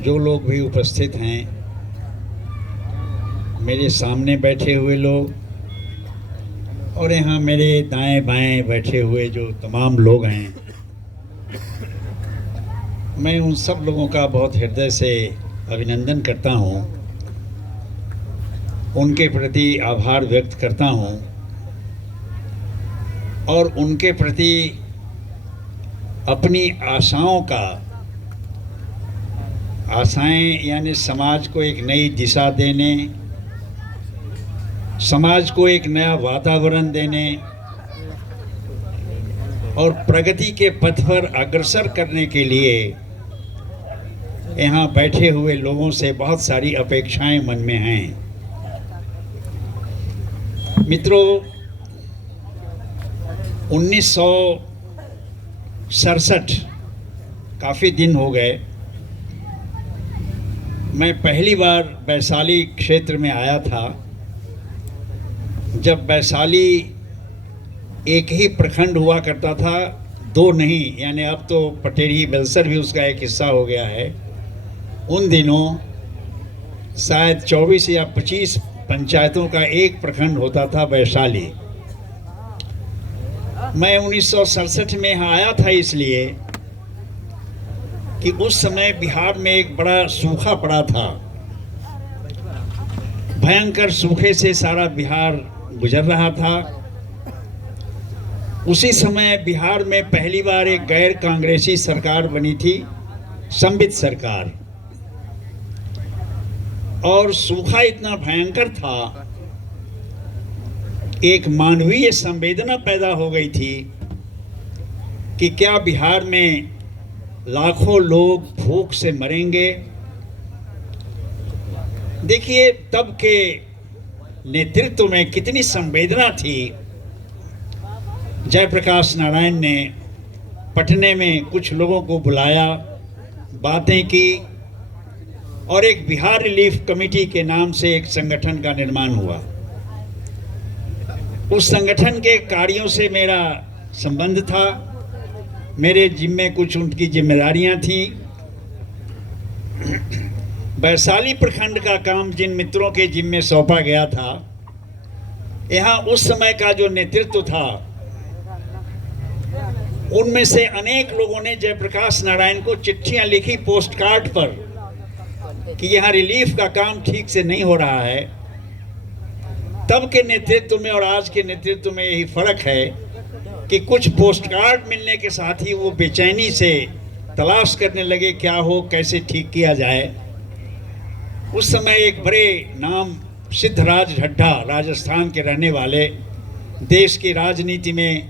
जो लोग भी उपस्थित हैं, मेरे सामने बैठे हुए लोग और यहाँ मेरे दाएं बाएं बैठे हुए जो तमाम लोग हैं, मैं उन सब लोगों का बहुत हृदय से अभिनंदन करता हूँ, उनके प्रति आभार व्यक्त करता हूँ और उनके प्रति अपनी आशाएं यानी समाज को एक नई दिशा देने, समाज को एक नया वातावरण देने और प्रगति के पथ पर अग्रसर करने के लिए यहाँ बैठे हुए लोगों से बहुत सारी अपेक्षाएं मन में हैं। मित्रों, 1967 काफ़ी दिन हो गए, मैं पहली बार वैशाली क्षेत्र में आया था जब वैशाली एक ही प्रखंड हुआ करता था, दो नहीं, यानी अब तो पटेरी बेलसर भी उसका एक हिस्सा हो गया है। उन दिनों शायद 24 या 25 पंचायतों का एक प्रखंड होता था वैशाली। मैं 1967 में यहाँ आया था इसलिए कि उस समय बिहार में एक बड़ा सूखा पड़ा था। भयंकर सूखे से सारा बिहार गुजर रहा था। उसी समय बिहार में पहली बार एक गैर कांग्रेसी सरकार बनी थी, संवित सरकार, और सूखा इतना भयंकर था, एक मानवीय संवेदना पैदा हो गई थी कि क्या बिहार में लाखों लोग भूख से मरेंगे। देखिए, तब के नेतृत्व में कितनी संवेदना थी। जयप्रकाश नारायण ने पटने में कुछ लोगों को बुलाया, बातें की और एक बिहार रिलीफ कमेटी के नाम से एक संगठन का निर्माण हुआ। उस संगठन के कार्यों से मेरा संबंध था, मेरे जिम्मे कुछ उनकी जिम्मेदारियां थीं। वैशाली प्रखंड का काम जिन मित्रों के जिम्मे सौंपा गया था, यहाँ उस समय का जो नेतृत्व था, उनमें से अनेक लोगों ने जयप्रकाश नारायण को चिट्ठियां लिखी पोस्ट कार्ड पर कि यहाँ रिलीफ का काम ठीक से नहीं हो रहा है। तब के नेतृत्व में और आज के नेतृत्व में यही फर्क है कि कुछ पोस्ट कार्ड मिलने के साथ ही वो बेचैनी से तलाश करने लगे क्या हो, कैसे ठीक किया जाए। उस समय एक बड़े नाम सिद्धराज ढड्ढा, राजस्थान के रहने वाले, देश की राजनीति में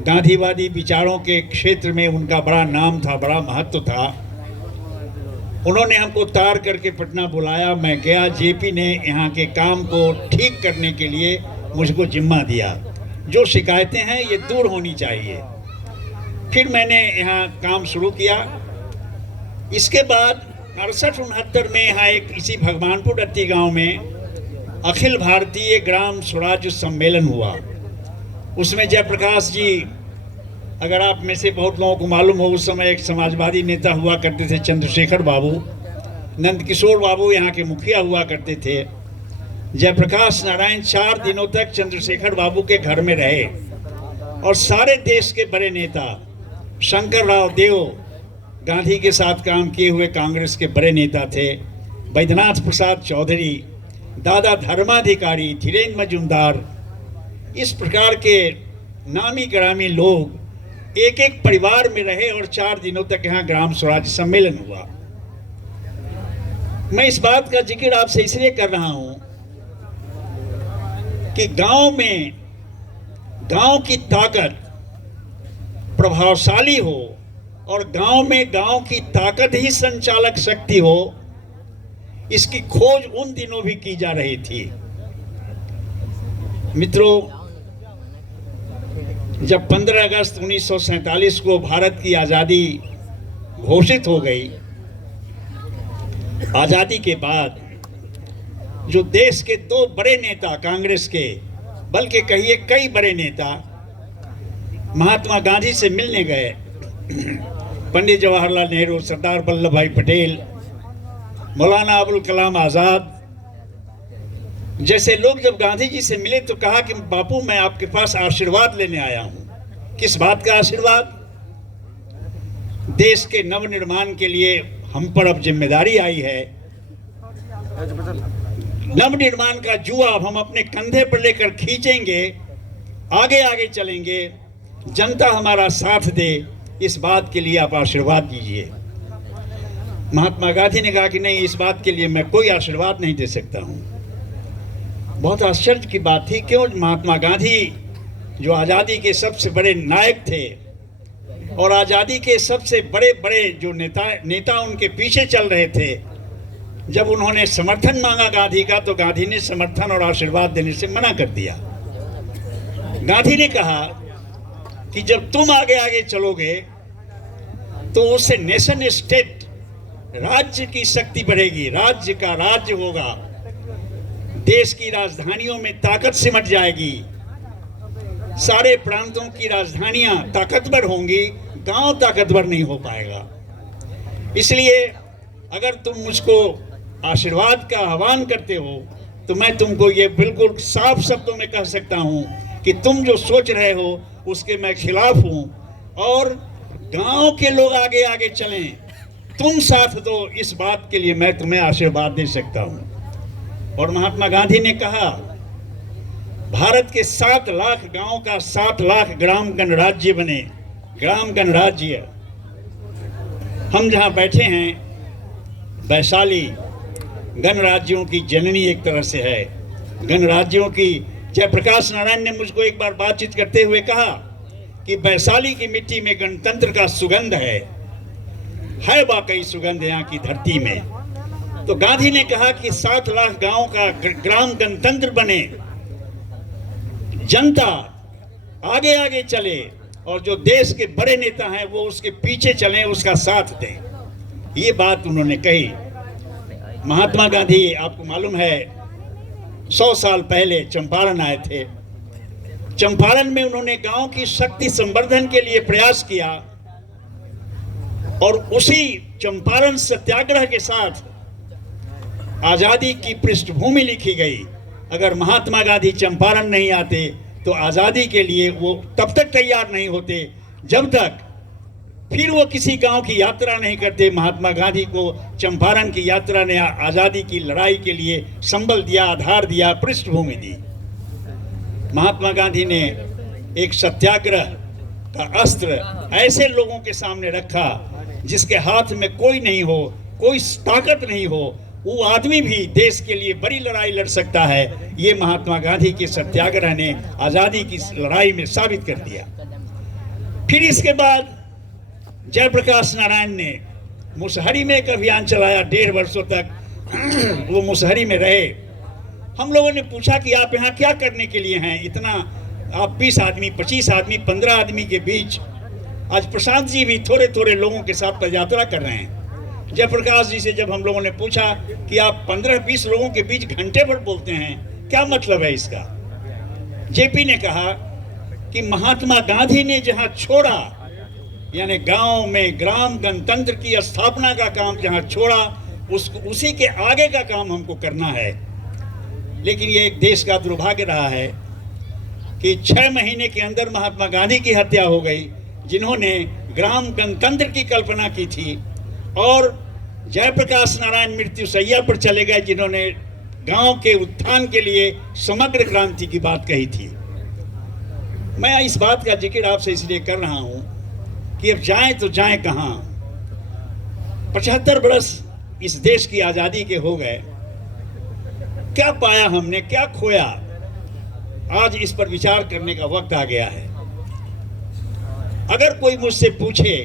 गांधीवादी विचारों के क्षेत्र में उनका बड़ा नाम था, बड़ा महत्व था। उन्होंने हमको तार करके पटना बुलाया, मैं गया। जेपी ने यहाँ के काम को ठीक करने के लिए मुझको जिम्मा दिया। जो शिकायतें हैं ये दूर होनी चाहिए। फिर मैंने यहाँ काम शुरू किया। इसके बाद 68-69 में यहाँ एक इसी भगवानपुर अत्ती गांव में अखिल भारतीय ग्राम स्वराज सम्मेलन हुआ। उसमें जयप्रकाश जी, अगर आप में से बहुत लोगों को मालूम हो, उस समय एक समाजवादी नेता हुआ करते थे चंद्रशेखर बाबू, नंदकिशोर बाबू यहाँ के मुखिया हुआ करते थे। जयप्रकाश नारायण 4 दिनों तक चंद्रशेखर बाबू के घर में रहे और सारे देश के बड़े नेता, शंकर राव देव, गांधी के साथ काम किए हुए कांग्रेस के बड़े नेता थे, बैद्यनाथ प्रसाद चौधरी, दादा धर्माधिकारी, धीरेन्द्र मजूमदार, इस प्रकार के नामी ग्रामी लोग एक एक परिवार में रहे और 4 दिनों तक यहाँ ग्राम स्वराज सम्मेलन हुआ। मैं इस बात का जिक्र आपसे इसलिए कर रहा हूं कि गांव में गांव की ताकत प्रभावशाली हो और गांव में गांव की ताकत ही संचालक शक्ति हो, इसकी खोज उन दिनों भी की जा रही थी। मित्रों, जब 15 अगस्त 1947 को भारत की आज़ादी घोषित हो गई, आज़ादी के बाद जो देश के 2 बड़े नेता कांग्रेस के, बल्कि कहिए कई बड़े नेता महात्मा गांधी से मिलने गए, पंडित जवाहरलाल नेहरू, सरदार वल्लभ भाई पटेल, मौलाना अबुल कलाम आज़ाद जैसे लोग जब गांधी जी से मिले तो कहा कि बापू, मैं आपके पास आशीर्वाद लेने आया हूं। किस बात का आशीर्वाद? देश के नवनिर्माण के लिए हम पर अब जिम्मेदारी आई है। नवनिर्माण का जुआ हम अपने कंधे पर लेकर खींचेंगे, आगे आगे चलेंगे, जनता हमारा साथ दे, इस बात के लिए आप आशीर्वाद दीजिए। महात्मा गांधी ने कहा कि नहीं, इस बात के लिए मैं कोई आशीर्वाद नहीं दे सकता हूं। बहुत आश्चर्य की बात थी। क्यों? महात्मा गांधी जो आज़ादी के सबसे बड़े नायक थे और आज़ादी के सबसे बड़े बड़े जो नेता उनके पीछे चल रहे थे, जब उन्होंने समर्थन मांगा गांधी का, तो गांधी ने समर्थन और आशीर्वाद देने से मना कर दिया। गांधी ने कहा कि जब तुम आगे आगे चलोगे तो उससे नेशन स्टेट, राज्य की शक्ति बढ़ेगी, राज्य का राज्य होगा, देश की राजधानियों में ताकत सिमट जाएगी, सारे प्रांतों की राजधानियां ताकतवर होंगी, गांव ताकतवर नहीं हो पाएगा। इसलिए अगर तुम मुझको आशीर्वाद का आह्वान करते हो तो मैं तुमको ये बिल्कुल साफ शब्दों में कह सकता हूं कि तुम जो सोच रहे हो उसके मैं खिलाफ हूं, और गांव के लोग आगे आगे चलें, तुम साथ दो, इस बात के लिए मैं तुम्हें आशीर्वाद दे सकता हूं। और महात्मा गांधी ने कहा, भारत के 7 लाख गांव का 7 लाख ग्राम गणराज्य बने। ग्राम गणराज्य, हम जहां बैठे हैं, वैशाली गणराज्यों की जननी एक तरह से है। गणराज्यों की जयप्रकाश नारायण ने मुझको एक बार बातचीत करते हुए कहा कि वैशाली की मिट्टी में गणतंत्र का सुगंध है वाकई सुगंध यहाँ की धरती में। तो गांधी ने कहा कि 7 लाख गांव का ग्राम गणतंत्र बने, जनता आगे आगे चले, और जो देश के बड़े नेता हैं वो उसके पीछे चलें, उसका साथ दें। ये बात उन्होंने कही। महात्मा गांधी, आपको मालूम है, 100 साल पहले चंपारण आए थे। चंपारण में उन्होंने गांव की शक्ति संवर्धन के लिए प्रयास किया, और उसी चंपारण सत्याग्रह के साथ आजादी की पृष्ठभूमि लिखी गई। अगर महात्मा गांधी चंपारण नहीं आते तो आजादी के लिए वो तब तक तैयार नहीं होते जब तक फिर वो किसी गांव की यात्रा नहीं करते। महात्मा गांधी को चंपारण की यात्रा ने आजादी की लड़ाई के लिए संबल दिया, आधार दिया, पृष्ठभूमि दी। महात्मा गांधी ने एक सत्याग्रह का अस्त्र ऐसे लोगों के सामने रखा जिसके हाथ में कोई नहीं हो, कोई ताकत नहीं हो, वो आदमी भी देश के लिए बड़ी लड़ाई लड़ सकता है। ये महात्मा गांधी के सत्याग्रह ने आजादी की लड़ाई में साबित कर दिया। फिर इसके बाद जयप्रकाश नारायण ने मुसहरी में एक अभियान चलाया। 1.5 वर्षों तक वो मुसहरी में रहे। हम लोगों ने पूछा कि आप यहाँ क्या करने के लिए हैं, इतना आप 20 आदमी, 25 आदमी, 15 आदमी के बीच। आज प्रशांत जी भी थोड़े थोड़े लोगों के साथ पदयात्रा कर रहे हैं। जयप्रकाश जी से जब हम लोगों ने पूछा कि आप 15-20 लोगों के बीच घंटे भर बोलते हैं, क्या मतलब है इसका? जेपी ने कहा कि महात्मा गांधी ने जहां छोड़ा, यानी गांव में ग्राम गणतंत्र की स्थापना का काम जहां छोड़ा, उसी के आगे का काम हमको करना है। लेकिन ये एक देश का दुर्भाग्य रहा है कि 6 महीने के अंदर महात्मा गांधी की हत्या हो गई, जिन्होंने ग्राम गणतंत्र की कल्पना की थी, और जयप्रकाश नारायण मृत्युशैया पर चले गए, जिन्होंने गांव के उत्थान के लिए समग्र क्रांति की बात कही थी। मैं इस बात का जिक्र आपसे इसलिए कर रहा हूं कि अब जाएं तो जाएं कहां। 75 वर्ष इस देश की आजादी के हो गए। क्या पाया हमने, क्या खोया? आज इस पर विचार करने का वक्त आ गया है। अगर कोई मुझसे पूछे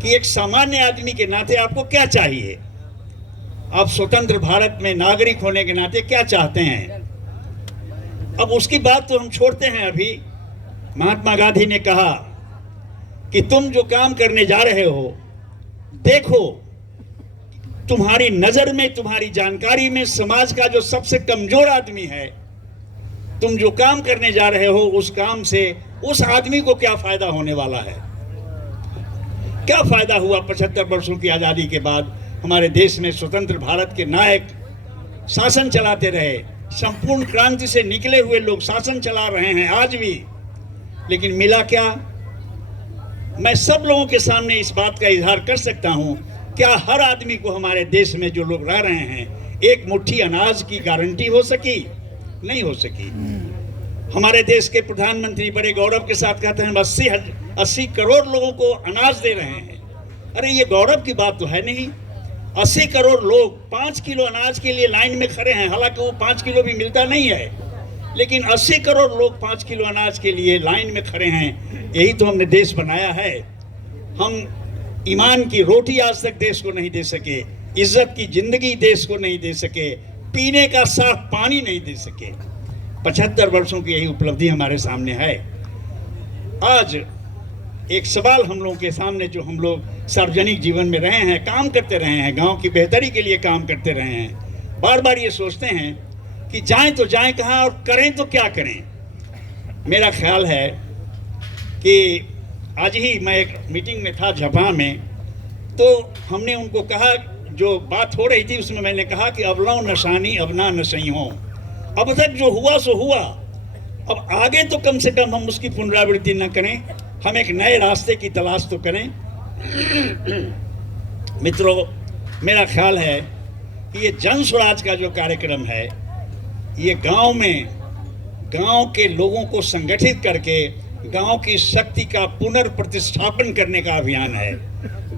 कि एक सामान्य आदमी के नाते आपको क्या चाहिए, आप स्वतंत्र भारत में नागरिक होने के नाते क्या चाहते हैं, अब उसकी बात तो हम छोड़ते हैं। अभी महात्मा गांधी ने कहा कि तुम जो काम करने जा रहे हो, देखो तुम्हारी नजर में, तुम्हारी जानकारी में समाज का जो सबसे कमजोर आदमी है, तुम जो काम करने जा रहे हो उस काम से उस आदमी को क्या फायदा होने वाला है। क्या फायदा हुआ 75 वर्षों की आजादी के बाद हमारे देश में स्वतंत्र भारत के नायक शासन चलाते रहे, संपूर्ण क्रांति से निकले हुए लोग शासन चला रहे हैं आज भी, लेकिन मिला क्या? मैं सब लोगों के सामने इस बात का इजहार कर सकता हूं, क्या हर आदमी को हमारे देश में जो लोग रह रहे हैं एक मुट्ठी अनाज की गारंटी हो सकी? नहीं हो सकी। हमारे देश के प्रधानमंत्री बड़े गौरव के साथ कहते हैं 80 करोड़ लोगों को अनाज दे रहे हैं। अरे ये गौरव की बात तो है नहीं। 80 करोड़ लोग 5 किलो अनाज के लिए लाइन में खड़े हैं, हालांकि वो 5 किलो भी मिलता नहीं है, लेकिन 80 करोड़ लोग 5 किलो अनाज के लिए लाइन में खड़े हैं। यही तो हमने देश बनाया है। हम ईमान की रोटी आज तक देश को नहीं दे सके, इज्जत की जिंदगी देश को नहीं दे सके, पीने का साफ पानी नहीं दे सके। 75 वर्षों की यही उपलब्धि हमारे सामने है। आज एक सवाल हम लोगों के सामने, जो हम लोग सार्वजनिक जीवन में रहे हैं, काम करते रहे हैं, गांव की बेहतरी के लिए काम करते रहे हैं, बार बार ये सोचते हैं कि जाएं तो जाएं कहाँ और करें तो क्या करें। मेरा ख्याल है कि आज ही मैं एक मीटिंग में था जापान में, तो हमने उनको कहा, जो बात हो रही थी उसमें मैंने कहा कि अवलौ नशानी अवना नशई हो। अब तक जो हुआ सो हुआ, अब आगे तो कम से कम हम उसकी पुनरावृत्ति न करें, हम एक नए रास्ते की तलाश तो करें। मित्रों, मेरा ख्याल है कि ये जन स्वराज का जो कार्यक्रम है, ये गांव में गांव के लोगों को संगठित करके गांव की शक्ति का पुनर्प्रतिष्ठापन करने का अभियान है।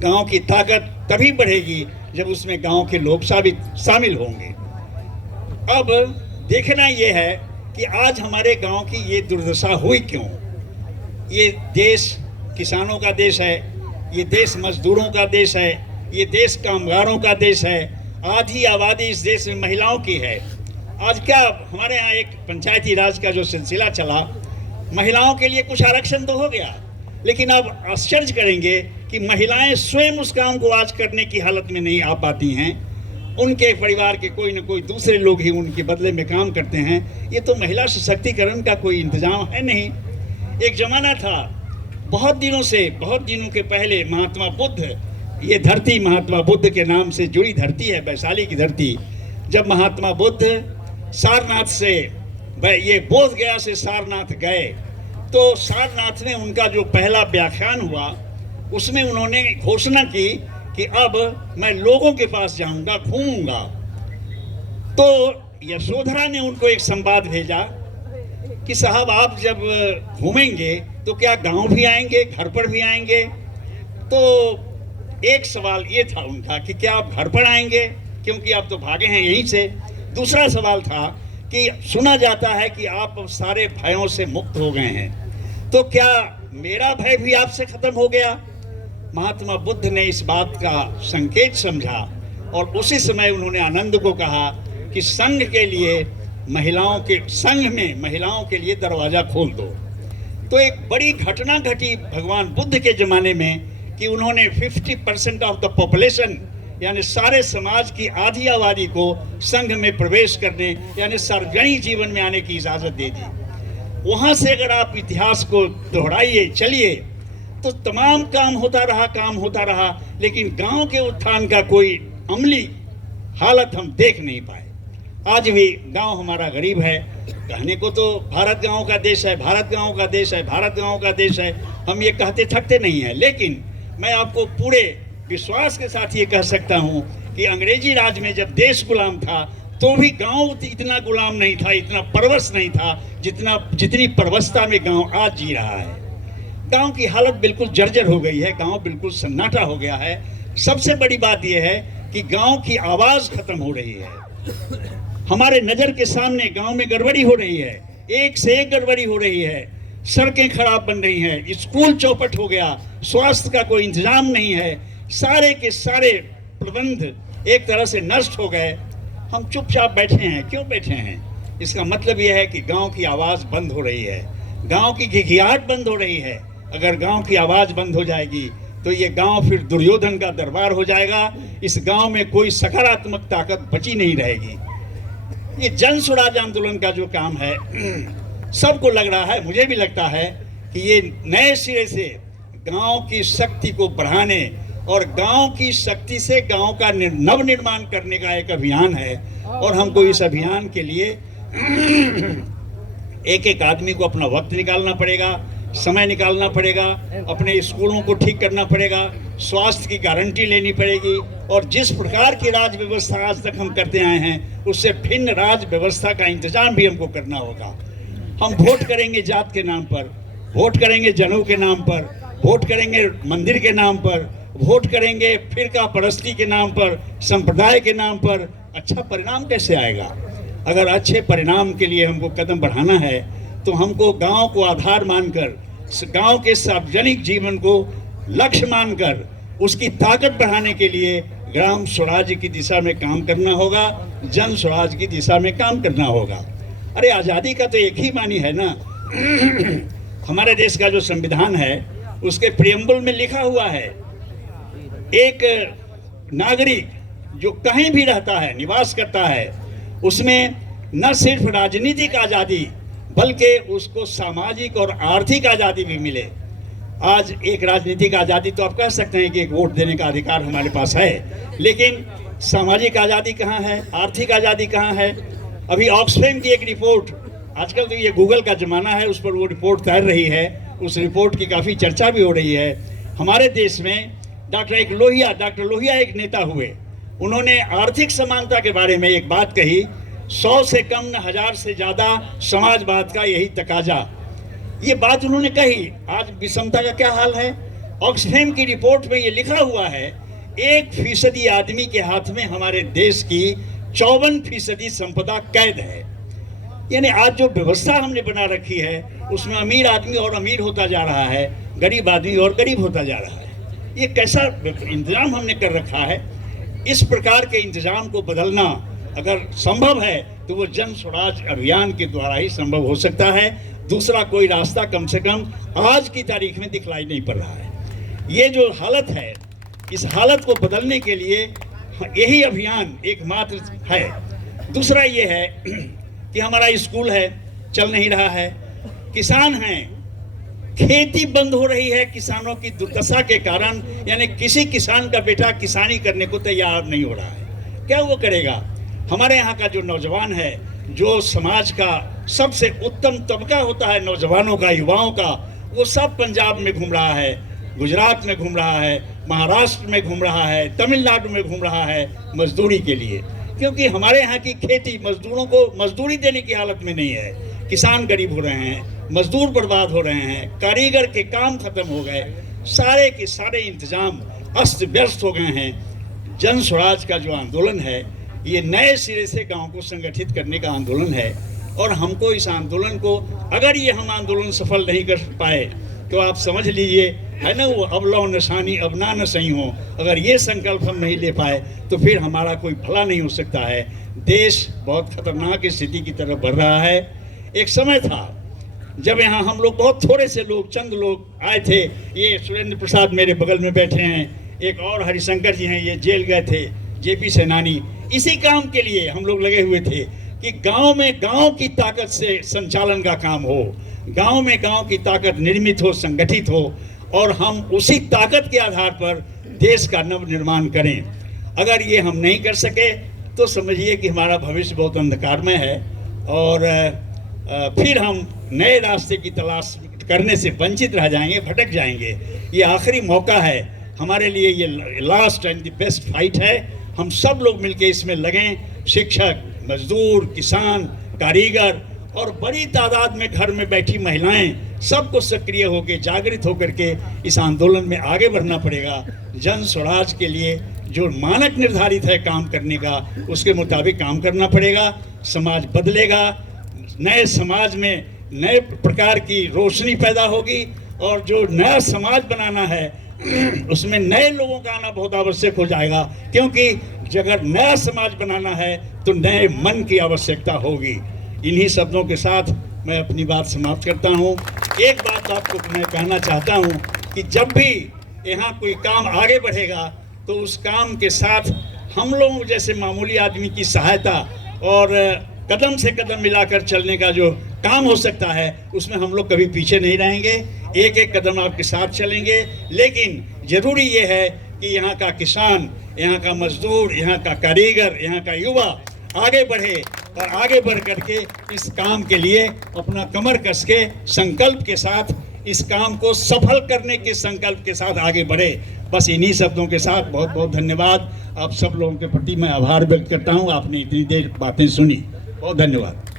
गांव की ताकत तभी बढ़ेगी जब उसमें गांव के लोग शामिल होंगे। अब देखना ये है कि आज हमारे गांव की ये दुर्दशा हुई क्यों। ये देश किसानों का देश है, ये देश मजदूरों का देश है, ये देश कामगारों का देश है। आधी आबादी इस देश में महिलाओं की है। आज क्या हमारे यहाँ एक पंचायती राज का जो सिलसिला चला, महिलाओं के लिए कुछ आरक्षण तो हो गया, लेकिन अब आश्चर्य करेंगे कि महिलाएं स्वयं उस काम को आज करने की हालत में नहीं आ पाती हैं। उनके परिवार के कोई न कोई दूसरे लोग ही उनके बदले में काम करते हैं। ये तो महिला सशक्तिकरण का कोई इंतजाम है नहीं। एक जमाना था, बहुत दिनों के पहले, महात्मा बुद्ध, ये धरती महात्मा बुद्ध के नाम से जुड़ी धरती है, वैशाली की धरती। जब महात्मा बुद्ध सारनाथ से, ये बोध गया से सारनाथ गए, तो सारनाथ में उनका जो पहला व्याख्यान हुआ, उसमें उन्होंने घोषणा की कि अब मैं लोगों के पास जाऊंगा, घूमूंगा। तो यशोधरा ने उनको एक संवाद भेजा कि साहब, आप जब घूमेंगे तो क्या गांव भी आएंगे, घर पर भी आएंगे? तो एक सवाल ये था उनका कि क्या आप घर पर आएंगे, क्योंकि आप तो भागे हैं यहीं से। दूसरा सवाल था कि सुना जाता है कि आप सारे भयों से मुक्त हो गए हैं, तो क्या मेरा भय भी आपसे खत्म हो गया? महात्मा बुद्ध ने इस बात का संकेत समझा और उसी समय उन्होंने आनंद को कहा कि संघ के लिए संघ में महिलाओं के लिए दरवाजा खोल दो। तो एक बड़ी घटना घटी भगवान बुद्ध के जमाने में कि उन्होंने 50% ऑफ द पॉपुलेशन, यानी सारे समाज की आधी आबादी को संघ में प्रवेश करने, यानी सार्वजनिक जीवन में आने की इजाजत दे दी। वहां से अगर आप इतिहास को दोहराइए चलिए, तो तमाम काम होता रहा, लेकिन गांव के उत्थान का कोई अमली हालत हम देख नहीं पाए। आज भी गांव हमारा गरीब है। कहने को तो भारत गांव का देश है, भारत गांव का देश है, भारत गांव का देश है, हम ये कहते थकते नहीं हैं। लेकिन मैं आपको पूरे विश्वास के साथ ये कह सकता हूँ कि अंग्रेजी राज में जब देश गुलाम था, तो भी गांव इतना गुलाम नहीं था, इतना परवश नहीं था जितनी परवशता में गांव आज जी रहा है। गांव की हालत बिल्कुल जर्जर हो गई है, गांव बिल्कुल सन्नाटा हो गया है। सबसे बड़ी बात यह है कि गांव की आवाज खत्म हो रही है। हमारे नजर के सामने गांव में गड़बड़ी हो रही है, एक से एक गड़बड़ी हो रही है। सड़कें खराब बन रही हैं, स्कूल चौपट हो गया, स्वास्थ्य का कोई इंतजाम नहीं है, सारे के सारे प्रबंध एक तरह से नष्ट हो गए। हम चुपचाप बैठे हैं। क्यों बैठे हैं? इसका मतलब यह है कि गांव की आवाज बंद हो रही है, गांव की घिघियाहट बंद हो रही है। अगर गांव की आवाज बंद हो जाएगी तो ये गांव फिर दुर्योधन का दरबार हो जाएगा। इस गांव में कोई सकारात्मक ताकत बची नहीं रहेगी। ये जन स्वराज आंदोलन का जो काम है, सबको लग रहा है, मुझे भी लगता है कि ये नए सिरे से गांव की शक्ति को बढ़ाने और गांव की शक्ति से गांव का नव निर्माण करने का एक अभियान है। और हमको इस अभियान के लिए एक एक आदमी को अपना वक्त निकालना पड़ेगा, समय निकालना पड़ेगा, अपने स्कूलों को ठीक करना पड़ेगा, स्वास्थ्य की गारंटी लेनी पड़ेगी। और जिस प्रकार की राज व्यवस्था आज तक हम करते आए हैं उससे भिन्न राज व्यवस्था का इंतजाम भी हमको करना होगा। हम वोट करेंगे जात के नाम पर, वोट करेंगे जनेऊ के नाम पर, वोट करेंगे मंदिर के नाम पर, वोट करेंगे फिरका परस्ती के नाम पर, संप्रदाय के नाम पर। अच्छा परिणाम कैसे आएगा? अगर अच्छे परिणाम के लिए हमको कदम बढ़ाना है तो हमको गांव को आधार मानकर, गांव के सार्वजनिक जीवन को लक्ष्य मानकर उसकी ताकत बढ़ाने के लिए ग्राम स्वराज की दिशा में काम करना होगा, जन स्वराज की दिशा में काम करना होगा। अरे आज़ादी का तो एक ही मानी है ना। हमारे देश का जो संविधान है उसके प्रियम्बल में लिखा हुआ है, एक नागरिक जो कहीं भी रहता है, निवास करता है, उसमें न सिर्फ राजनीतिक आज़ादी बल्कि उसको सामाजिक और आर्थिक आज़ादी भी मिले। आज एक राजनीतिक आज़ादी तो आप कह सकते हैं कि एक वोट देने का अधिकार हमारे पास है, लेकिन सामाजिक आज़ादी कहाँ है, आर्थिक आज़ादी कहाँ है? अभी ऑक्सफैम की एक रिपोर्ट, आजकल तो ये गूगल का ज़माना है, उस पर वो रिपोर्ट तैर रही है, उस रिपोर्ट की काफ़ी चर्चा भी हो रही है। हमारे देश में डॉक्टर लोहिया एक नेता हुए, उन्होंने आर्थिक समानता के बारे में एक बात कही, 100 से कम न 1000 से ज़्यादा समाजवाद का यही तकाजा। ये बात उन्होंने कही। आज विषमता का क्या हाल है? ऑक्सफैम की रिपोर्ट में ये लिखा हुआ है 1% आदमी के हाथ में हमारे देश की 54% संपदा कैद है। यानी आज जो व्यवस्था हमने बना रखी है उसमें अमीर आदमी और अमीर होता जा रहा है, गरीब आदमी और गरीब होता जा रहा है। ये कैसा इंतजाम हमने कर रखा है? इस प्रकार के इंतजाम को बदलना अगर संभव है तो वो जन स्वराज अभियान के द्वारा ही संभव हो सकता है। दूसरा कोई रास्ता कम से कम आज की तारीख में दिखलाई नहीं पड़ रहा है। ये जो हालत है, इस हालत को बदलने के लिए यही अभियान एकमात्र है। दूसरा ये है कि हमारा स्कूल है, चल नहीं रहा है, किसान हैं, खेती बंद हो रही है किसानों की दुर्दशा के कारण। यानी किसी किसान का बेटा किसानी करने को तैयार नहीं हो रहा है। क्या वो करेगा? हमारे यहाँ का जो नौजवान है, जो समाज का सबसे उत्तम तबका होता है नौजवानों का, युवाओं का, वो सब पंजाब में घूम रहा है, गुजरात में घूम रहा है, महाराष्ट्र में घूम रहा है, तमिलनाडु में घूम रहा है मजदूरी के लिए। क्योंकि हमारे यहाँ की खेती मजदूरों को मजदूरी देने की हालत में नहीं है। किसान गरीब हो रहे हैं, मजदूर बर्बाद हो रहे हैं, कारीगर के काम खत्म हो गए, सारे के सारे इंतजाम अस्त व्यस्त हो गए हैं। जन स्वराज का जो आंदोलन है ये नए सिरे से गांव को संगठित करने का आंदोलन है। और हमको इस आंदोलन को, अगर ये हम आंदोलन सफल नहीं कर पाए तो आप समझ लीजिए, है ना वो अब लो निशानी अब ना न सही हो, अगर ये संकल्प हम नहीं ले पाए तो फिर हमारा कोई भला नहीं हो सकता है। देश बहुत खतरनाक स्थिति की तरफ बढ़ रहा है। एक समय था जब यहाँ हम लोग बहुत थोड़े से लोग, चंद लोग आए थे। ये सुरेंद्र प्रसाद मेरे बगल में बैठे हैं, एक और हरिशंकर जी हैं, ये जेल गए थे, जेपी सेनानी। इसी काम के लिए हम लोग लगे हुए थे कि गांव में गांव की ताकत से संचालन का काम हो, गांव में गांव की ताकत निर्मित हो, संगठित हो, और हम उसी ताकत के आधार पर देश का नव निर्माण करें। अगर ये हम नहीं कर सके तो समझिए कि हमारा भविष्य बहुत अंधकारमय है और फिर हम नए रास्ते की तलाश करने से वंचित रह जाएंगे, भटक जाएंगे। ये आखिरी मौका है हमारे लिए, ये last and the best fight है। हम सब लोग मिलके इसमें लगें, शिक्षक, मजदूर, किसान, कारीगर और बड़ी तादाद में घर में बैठी महिलाएं, सबको सक्रिय होकर, जागृत होकर के इस आंदोलन में आगे बढ़ना पड़ेगा। जन स्वराज के लिए जो मानक निर्धारित है काम करने का, उसके मुताबिक काम करना पड़ेगा। समाज बदलेगा, नए समाज में नए प्रकार की रोशनी पैदा होगी और जो नया समाज बनाना है उसमें नए लोगों का आना बहुत आवश्यक हो जाएगा। क्योंकि अगर नया समाज बनाना है तो नए मन की आवश्यकता होगी। इन्हीं शब्दों के साथ मैं अपनी बात समाप्त करता हूँ। एक बात आपको मैं कहना चाहता हूँ कि जब भी यहाँ कोई काम आगे बढ़ेगा तो उस काम के साथ हम लोगों जैसे मामूली आदमी की सहायता और कदम से कदम मिलाकर चलने का जो काम हो सकता है उसमें हम लोग कभी पीछे नहीं रहेंगे। एक एक कदम आपके साथ चलेंगे। लेकिन ज़रूरी ये है कि यहाँ का किसान, यहाँ का मजदूर, यहाँ का कारीगर, यहाँ का युवा आगे बढ़े और आगे बढ़ करके इस काम के लिए अपना कमर कस के संकल्प के साथ इस काम को सफल करने के संकल्प के साथ आगे बढ़े। बस इन्हीं शब्दों के साथ बहुत बहुत धन्यवाद। आप सब लोगों के प्रति मैं आभार व्यक्त करता हूँ। आपने इतनी देर बातें सुनी, बहुत धन्यवाद।